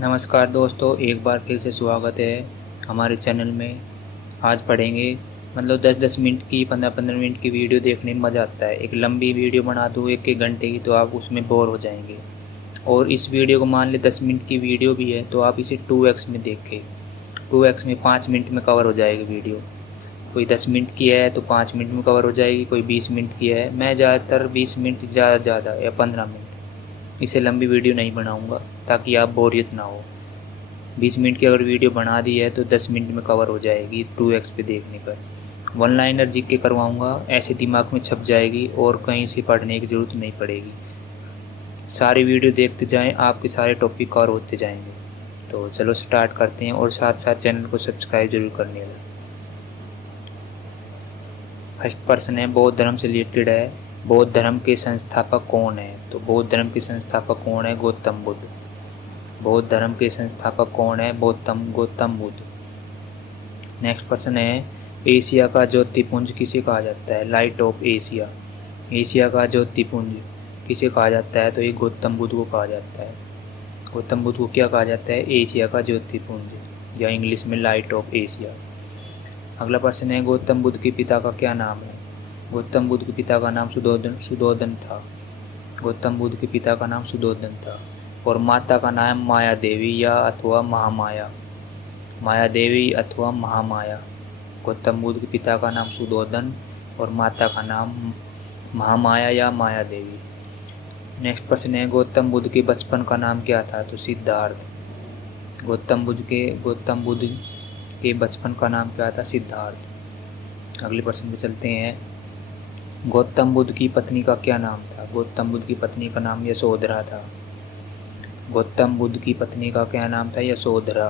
नमस्कार दोस्तों, एक बार फिर से स्वागत है हमारे चैनल में। आज पढ़ेंगे 10-10 मिनट की 15-15 मिनट की वीडियो देखने में मज़ा आता है। एक लंबी वीडियो बना दूँ 1-1 घंटे की तो आप उसमें बोर हो जाएंगे। और इस वीडियो को मान ले 10 मिनट की वीडियो भी है तो आप इसे 2x में देखें। 2x में 5 मिनट में कवर हो जाएगी वीडियो। कोई 10 मिनट की है तो 5 मिनट में कवर हो जाएगी, कोई 20 मिनट की है। मैं ज़्यादातर 20 मिनट ज़्यादा या 15 मिनट, इससे लंबी वीडियो नहीं बनाऊँगा ताकि आप बोरियत ना हो। 20 मिनट की अगर वीडियो बना दी है तो 10 मिनट में कवर हो जाएगी 2x पे देखने पर। वन लाइनर जी के करवाऊँगा, ऐसे दिमाग में छप जाएगी और कहीं से पढ़ने की ज़रूरत नहीं पड़ेगी। सारी वीडियो देखते जाएं, आपके सारे टॉपिक कवर होते जाएंगे। तो चलो स्टार्ट करते हैं और साथ साथ चैनल को सब्सक्राइब जरूर करने लगा। फर्स्ट पर्सन है, बौद्ध धर्म से रिलेटेड है। बौद्ध धर्म के संस्थापक कौन है? तो बौद्ध धर्म के संस्थापक कौन है? गौतम बुद्ध। बौद्ध धर्म के संस्थापक कौन है? गौतम बुद्ध। नेक्स्ट पर्सन है, एशिया का ज्योतिपुंज किसे कहा जाता है? Light of Asia. एशिया का ज्योतिपुंज किसे कहा जाता है? तो ये गौतम बुद्ध को कहा जाता है। गौतम बुद्ध को क्या कहा जाता है? एशिया का ज्योतिपुंज, या इंग्लिश में लाइट ऑफ एशिया। अगला प्रश्न है, गौतम बुद्ध के पिता का क्या नाम है? गौतम बुद्ध के पिता का नाम सुधोधन था। गौतम बुद्ध के पिता का नाम सुधोधन था। और माता का नाम माया देवी या अथवा महामाया। माया देवी अथवा महामाया। गौतम बुद्ध के पिता का नाम सुधोधन और माता का नाम महामाया या माया देवी। नेक्स्ट प्रश्न है, गौतम बुद्ध के बचपन का नाम क्या था? तो सिद्धार्थ। गौतम बुद्ध के बचपन का नाम क्या था? सिद्धार्थ। अगले प्रश्न पे चलते हैं, गौतम बुद्ध की पत्नी का क्या नाम था? गौतम बुद्ध की पत्नी का नाम यशोधरा था। गौतम बुद्ध की पत्नी का क्या नाम था? यशोधरा।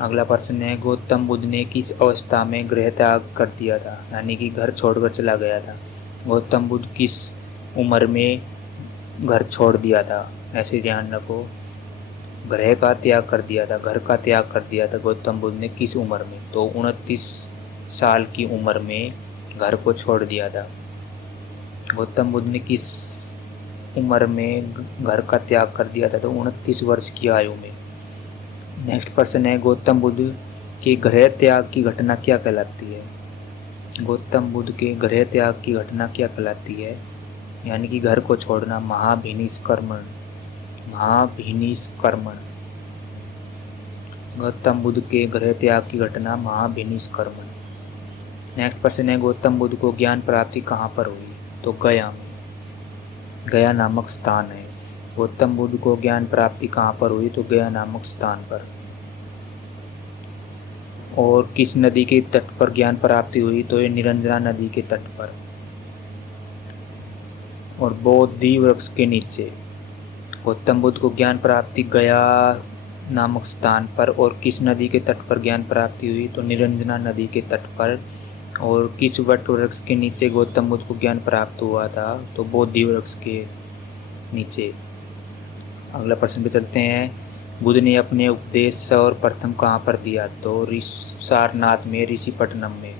अगला प्रश्न है, गौतम बुद्ध ने किस अवस्था में गृह त्याग कर दिया था, यानी कि घर छोड़कर चला गया था? गौतम बुद्ध किस उम्र में घर छोड़ दिया था? ऐसे ध्यान रखो, गृह का त्याग कर दिया था, घर का त्याग कर दिया था गौतम बुद्ध ने किस उम्र में? तो 29 साल की उम्र में घर को छोड़ दिया था। गौतम बुद्ध ने किस उम्र में घर का त्याग कर दिया था? तो 29 वर्ष की आयु में। नेक्स्ट प्रश्न है, गौतम बुद्ध के गृह त्याग की घटना क्या कहलाती है? गौतम बुद्ध के गृह त्याग की घटना क्या कहलाती है? यानी कि घर को छोड़ना, महाभिनिष्क्रमण। महाभिनिष्क्रमण। गौतम बुद्ध के गृह त्याग की घटना महाभिनिष्क्रमण। नेक्स्ट प्रश्न है, गौतम बुद्ध को ज्ञान प्राप्ति कहाँ पर हुई? तो गया में। गया नामक स्थान है। गौतम बुद्ध को ज्ञान प्राप्ति कहाँ पर हुई? तो गया नामक स्थान पर। और किस नदी के तट पर ज्ञान प्राप्ति हुई? तो ये निरंजना नदी के तट पर। और बोधि वृक्ष के नीचे। गौतम बुद्ध को ज्ञान प्राप्ति गया नामक स्थान पर। और किस नदी के तट पर ज्ञान प्राप्ति हुई? तो निरंजना नदी के तट पर। और किस वट वृक्ष के नीचे गौतम बुद्ध को ज्ञान प्राप्त हुआ था? तो बोधि वृक्ष के नीचे। अगला प्रश्न पे चलते हैं, बुद्ध ने अपने उपदेश सर्वप्रथम कहाँ पर दिया? तो सारनाथ में, ऋषिपट्टनम में।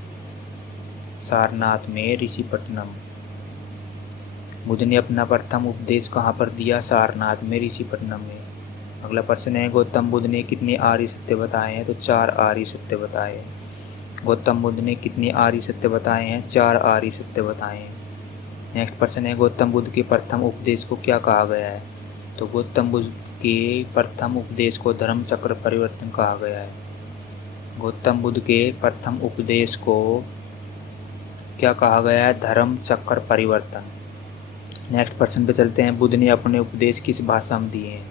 सारनाथ में, ऋषिपट्टनम। बुद्ध ने अपना प्रथम उपदेश कहाँ पर दिया? सारनाथ में, ऋषिपट्टनम में। अगला प्रश्न है, गौतम बुद्ध ने कितने आर्य सत्य बताए हैं? तो 4 आर्य सत्य बताए हैं। गौतम बुद्ध ने कितने आर्य सत्य बताए हैं? 4 आर्य सत्य बताए हैं। नेक्स्ट प्रश्न है, गौतम बुद्ध के प्रथम उपदेश को क्या कहा गया है? तो गौतम बुद्ध के प्रथम उपदेश को धर्म चक्र परिवर्तन कहा गया है। गौतम बुद्ध के प्रथम उपदेश को क्या कहा गया है? धर्म चक्र परिवर्तन। नेक्स्ट प्रश्न पे चलते हैं, बुद्ध ने अपने उपदेश किस भाषा में दिए हैं?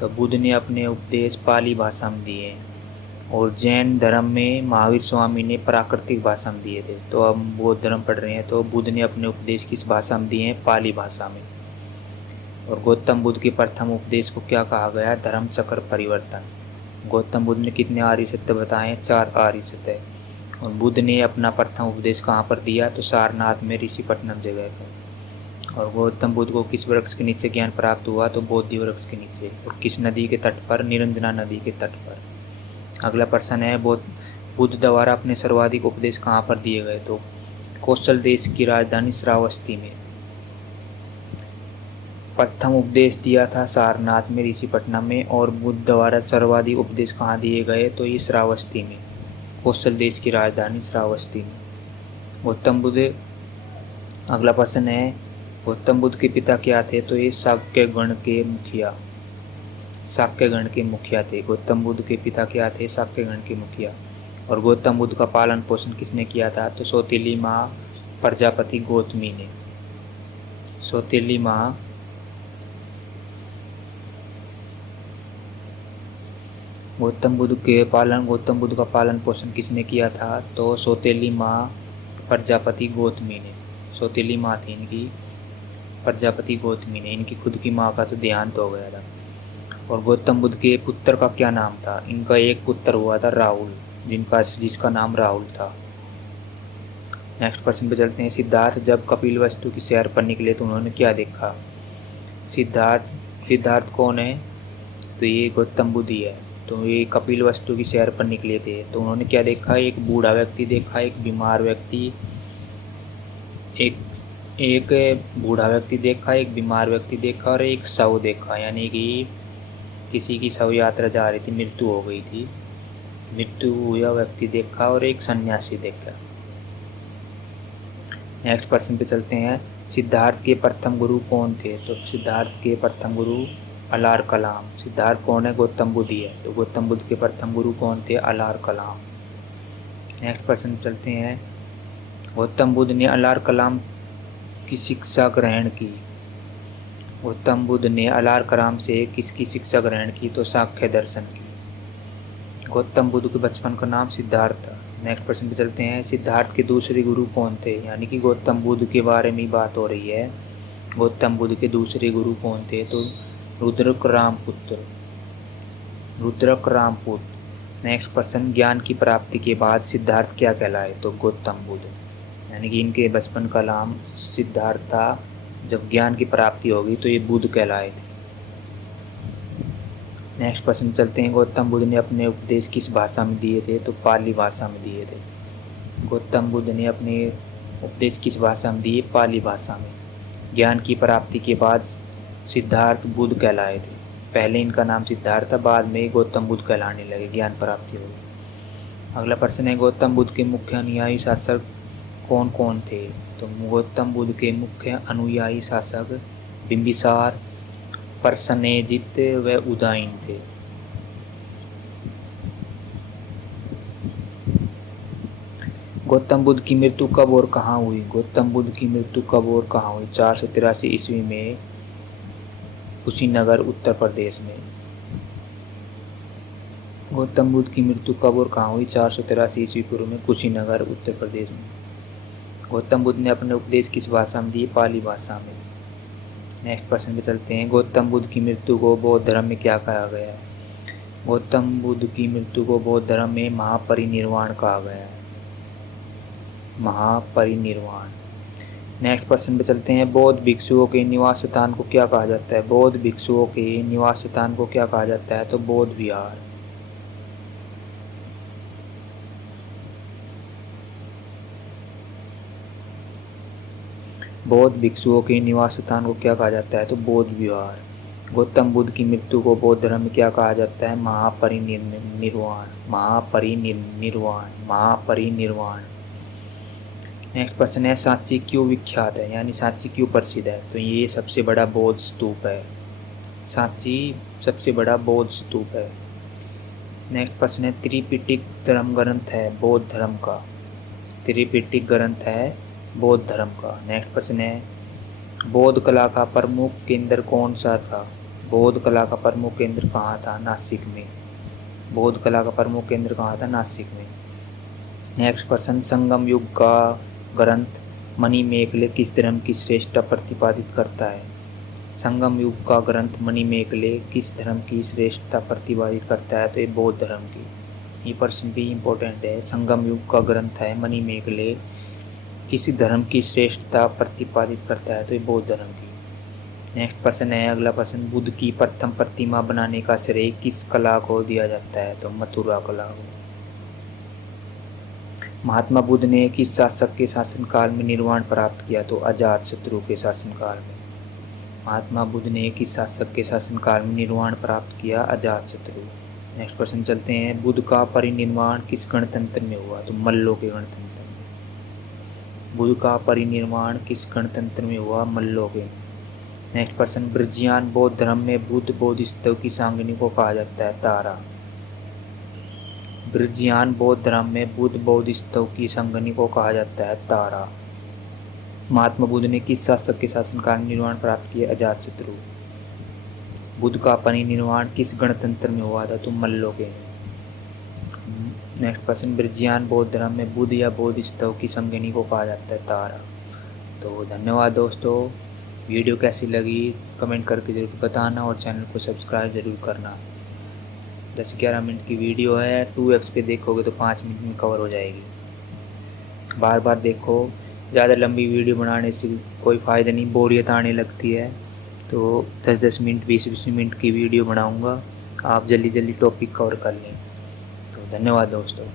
तो बुद्ध ने अपने उपदेश पाली भाषा में दिए हैं। और जैन धर्म में महावीर स्वामी ने प्राकृतिक भाषा में दिए थे। तो अब बौद्ध धर्म पढ़ रहे हैं तो बुद्ध ने अपने उपदेश किस भाषा में दिए हैं? पाली भाषा में। और गौतम बुद्ध के प्रथम उपदेश को क्या कहा गया? धर्म चक्र परिवर्तन। गौतम बुद्ध ने कितने आर्य सत्य बताए हैं? 4 आर्य सत्य। और बुद्ध ने अपना प्रथम उपदेश कहाँ पर दिया? तो सारनाथ में, ऋषिपट्टनम जगह पर। और गौतम बुद्ध को किस वृक्ष के नीचे ज्ञान प्राप्त हुआ? तो बोधि वृक्ष के नीचे। और किस नदी के तट पर? निरंजना नदी के तट पर। अगला प्रश्न है, बुद्ध द्वारा अपने सर्वाधिक उपदेश कहाँ पर दिए गए? तो कौशल देश की राजधानी श्रावस्ती में। प्रथम उपदेश दिया था सारनाथ में, ऋषिपटना में, और बुद्ध द्वारा सर्वाधिक उपदेश कहाँ दिए गए, तो ये श्रावस्ती में, कौशल देश की राजधानी श्रावस्ती में। गौतम बुद्ध, अगला प्रश्न है, गौतम बुद्ध के पिता क्या थे, तो ये शाक्य गण के मुखिया, शाक्य गण के मुखिया थे। गौतम बुद्ध के पिता क्या थे, शाक्य गण के मुखिया। और गौतम बुद्ध का पालन पोषण किसने किया था, तो सौतेली माँ प्रजापति गौतमी ने, सौतेली माँ गौतम बुद्ध का पालन पोषण किसने किया था, तो सौतेली माँ प्रजापति गौतमी ने, सौतेली माँ थी इनकी प्रजापति गौतमी ने। इनकी खुद की माँ का तो देहांत हो गया था। और गौतम बुद्ध के पुत्र का क्या नाम था, इनका एक पुत्र हुआ था राहुल, जिसका नाम राहुल था। नेक्स्ट क्वेश्चन पे चलते हैं। सिद्धार्थ जब कपिलवस्तु की सैर पर निकले तो उन्होंने क्या देखा। सिद्धार्थ कौन है, तो ये गौतम बुद्ध ही है। तो ये कपिलवस्तु की सैर पर निकले थे तो उन्होंने क्या देखा, एक बूढ़ा व्यक्ति देखा, एक बीमार व्यक्ति, एक बूढ़ा व्यक्ति देखा, एक बीमार व्यक्ति देखा और एक शव देखा, यानी कि किसी की शव यात्रा जा रही थी, मृत्यु हो गई थी, मृत्यु हुआ व्यक्ति देखा और एक सन्यासी देखा। नेक्स्ट प्रश्न पे चलते हैं। सिद्धार्थ के प्रथम गुरु कौन थे, तो सिद्धार्थ के प्रथम गुरु अलार कलाम। सिद्धार्थ कौन है, गौतम बुद्ध ही है, तो गौतम बुद्ध के प्रथम गुरु कौन थे, अलार कलाम। नेक्स्ट प्रश्न चलते हैं। गौतम बुद्ध ने अलार कलाम की शिक्षा ग्रहण की। गौतम बुद्ध ने अलार कलाम से किसकी शिक्षा ग्रहण की, तो सांख्य दर्शन की। गौतम बुद्ध के बचपन का नाम सिद्धार्थ था। नेक्स्ट प्रश्न पे चलते हैं। सिद्धार्थ के दूसरे गुरु कौन थे, यानी कि गौतम बुद्ध के बारे में बात हो रही है। गौतम बुद्ध के दूसरे गुरु कौन थे, तो रुद्रक रामपुत्र। नेक्स्ट प्रश्न। ज्ञान की प्राप्ति के बाद सिद्धार्थ क्या कहलाए, तो गौतम बुद्ध, यानी कि इनके बचपन का नाम सिद्धार्थ था, जब ज्ञान की प्राप्ति होगी तो ये बुद्ध कहलाए थे। नेक्स्ट प्रश्न चलते हैं। गौतम बुद्ध ने अपने उपदेश किस भाषा में दिए थे, तो पाली भाषा में दिए थे। गौतम बुद्ध ने अपने उपदेश किस भाषा में दिए, पाली भाषा में। ज्ञान की प्राप्ति के बाद सिद्धार्थ बुद्ध कहलाए थे। पहले इनका नाम सिद्धार्थ था, बाद में गौतम बुद्ध कहलाने लगे, ज्ञान प्राप्ति हो गई। अगला प्रश्न है। गौतम बुद्ध के मुख्य अनुयायी शासक कौन कौन थे, तो गौतम बुद्ध के मुख्य अनुयायी शासक बिंबिसार, प्रसेनजित व उदयन थे। गौतम बुद्ध की मृत्यु कब और कहाँ हुई। गौतम बुद्ध की मृत्यु कब और कहाँ हुई, 483 ईस्वी में कुशीनगर उत्तर प्रदेश में। गौतम बुद्ध की मृत्यु कब और कहाँ हुई, 483 ईस्वी पूर्व में कुशीनगर उत्तर प्रदेश में। गौतम बुद्ध ने अपने उपदेश किस भाषा में दिए, पाली भाषा में। नेक्स्ट प्रश्न पे चलते हैं। गौतम बुद्ध की मृत्यु को बौद्ध धर्म में क्या कहा गया है। गौतम बुद्ध की मृत्यु को बौद्ध धर्म में महापरिनिर्वाण कहा गया है, महापरिनिर्वाण। नेक्स्ट प्रश्न पे चलते हैं। बौद्ध भिक्षुओं के निवास स्थान को क्या कहा जाता है। बौद्ध भिक्षुओं के निवास स्थान को क्या कहा जाता है, तो बौद्ध विहार। बौद्ध भिक्षुओं के निवास स्थान को क्या कहा जाता है, तो बौद्ध विहार। गौतम बुद्ध की मृत्यु को बौद्ध धर्म में क्या कहा जाता है, महापरिनिर्वाण। नेक्स्ट प्रश्न है। सांची क्यों विख्यात है, यानी सांची क्यों प्रसिद्ध है, तो ये सबसे बड़ा बौद्ध स्तूप है। सांची सबसे बड़ा बौद्ध स्तूप है। नेक्स्ट प्रश्न है। त्रिपिटक धर्म ग्रंथ है बौद्ध धर्म का। त्रिपिटक ग्रंथ है बौद्ध धर्म का। नेक्स्ट प्रश्न है। बौद्ध कला का प्रमुख केंद्र कौन सा था। बौद्ध कला का प्रमुख केंद्र कहाँ था, नासिक में। बौद्ध कला का प्रमुख केंद्र कहाँ था, नासिक में। नेक्स्ट प्रश्न। संगम युग का ग्रंथ मणिमेगले किस धर्म की श्रेष्ठता प्रतिपादित करता है। संगम युग का ग्रंथ मणिमेगले किस धर्म की श्रेष्ठता प्रतिपादित करता है, तो ये बौद्ध धर्म की। ये प्रश्न भी इम्पोर्टेंट है। संगम युग का ग्रंथ है मणिमेगले किसी धर्म की श्रेष्ठता प्रतिपादित करता है, तो ये बौद्ध धर्म की। नेक्स्ट प्रश्न है। अगला प्रश्न। बुद्ध की प्रथम प्रतिमा बनाने का श्रेय किस कला को दिया जाता है, तो मथुरा कला को। महात्मा बुद्ध ने किस शासक के शासनकाल में निर्वाण प्राप्त किया, तो अजातशत्रु के शासनकाल में। महात्मा बुद्ध ने किस शासक के शासनकाल में निर्वाण प्राप्त किया? अजातशत्रु। नेक्स्ट क्वेश्चन चलते हैं, बुद्ध का परिनिर्वाण किस गणतंत्र में हुआ? तो मल्लों के गणतंत्र में। बुद्ध का परिनिर्वाण किस गणतंत्र में हुआ? मल्लों के। नेक्स्ट क्वेश्चन, ब्रजियान बौद्ध धर्म में बुद्ध बोधिसत्व की सांगनी को कहा जाता है? तारा। ब्रजियान बौद्ध धर्म में बुद्ध बोधिसत्व की सांगनी को कहा जाता है? तारा। महात्मा बुद्ध ने किस शासक के शासनकाल में निर्वाण प्राप्त किया? अजातशत्रु। बुद्ध का परिनिर्वाण किस गणतंत्र में हुआ था? तो मल्लों के। नेक्स्ट क्वेश्चन, ब्रजियान बौद्ध धर्म में बुद्ध या बोधिसत्व की संगिनी को कहा जाता है? तारा। तो धन्यवाद दोस्तों, वीडियो कैसी लगी कमेंट करके ज़रूर बताना और चैनल को सब्सक्राइब ज़रूर करना। 10-11 मिनट की वीडियो है, 2x पे देखोगे तो 5 मिनट में कवर हो जाएगी। बार बार देखो, ज़्यादा लंबी वीडियो बनाने से कोई फ़ायदा नहीं, बोरियत आने लगती है। तो 10-10 मिनट 20-20 मिनट की वीडियो बनाऊंगा, आप जल्दी जल्दी टॉपिक कवर कर लें। तो धन्यवाद दोस्तों।